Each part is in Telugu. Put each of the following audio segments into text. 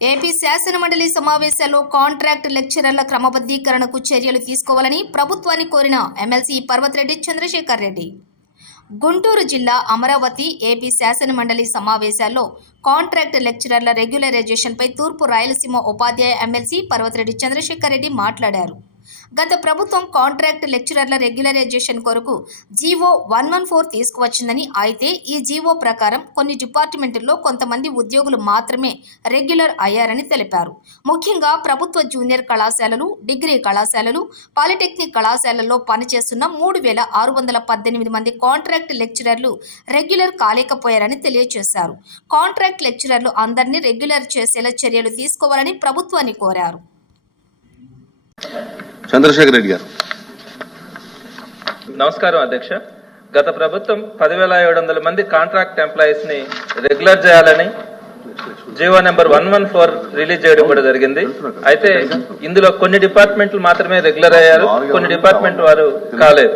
ఏపీ శాసనమండలి సమావేశాల్లో కాంట్రాక్ట్ లెక్చరర్ల క్రమబద్ధీకరణకు చర్యలు తీసుకోవాలని ప్రభుత్వాన్ని కోరిన ఎమ్మెల్సీ పర్వతరెడ్డి చంద్రశేఖర్ రెడ్డి. గుంటూరు జిల్లా అమరావతి ఏపీ శాసనమండలి సమావేశాల్లో కాంట్రాక్ట్ లెక్చరర్ల రెగ్యులరైజేషన్పై తూర్పు రాయలసీమ ఉపాధ్యాయ ఎమ్మెల్సీ పర్వతరెడ్డి చంద్రశేఖర్ రెడ్డి మాట్లాడారు. గత ప్రభుత్వం కాంట్రాక్ట్ లెక్చరర్ల రెగ్యులరైజేషన్ కొరకు జీవో వన్ వన్ ఫోర్ తీసుకువచ్చిందని అయితే ఈ జీవో ప్రకారం కొన్ని డిపార్ట్మెంట్లో కొంతమంది ఉద్యోగులు మాత్రమే రెగ్యులర్ అయ్యారని తెలిపారు. ముఖ్యంగా ప్రభుత్వ జూనియర్ కళాశాలలు డిగ్రీ కళాశాలలు పాలిటెక్నిక్ కళాశాలల్లో పనిచేస్తున్న మూడు వేల ఆరు వందల పద్దెనిమిది మంది కాంట్రాక్ట్ లెక్చరర్లు రెగ్యులర్ కాలేకపోయారని తెలియజేశారు కాంట్రాక్ట్ లెక్చరర్లు అందరినీ రెగ్యులర్ చేసేలా చర్యలు తీసుకోవాలని ప్రభుత్వాన్ని కోరారు. చంద్రశేఖర్ రెడ్డి గారు. నమస్కారం అధ్యక్ష. గత ప్రభుత్వం పదివేల ఏడు వందల మంది కాంట్రాక్ట్ ఎంప్లాయీస్ని రెగ్యులర్ చేయాలని GO number one one four release చేయడం కూడా జరిగింది. అయితే ఇందులో కొన్ని డిపార్ట్మెంట్లు మాత్రమే రెగ్యులర్ అయ్యారు. కొన్ని డిపార్ట్మెంట్ వారు కాలేదు.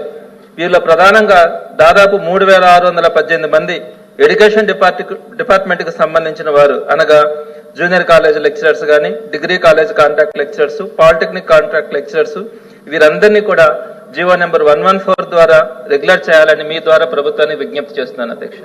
వీరిలో ప్రధానంగా దాదాపు మూడు వేల ఆరు వందల పద్దెనిమిది మంది ఎడ్యుకేషన్ డిపార్ట్ డిపార్ట్మెంట్కి సంబంధించిన వారు అనగా జూనియర్ కాలేజ్ లెక్చరర్స్ కానీ degree college contract lecturers polytechnic contract lecturers వీరందరినీ కూడా GO number one one four ద్వారా రెగ్యులర్ చేయాలని మీ ద్వారా ప్రభుత్వాన్ని విజ్ఞప్తి చేస్తున్నాను అధ్యక్ష.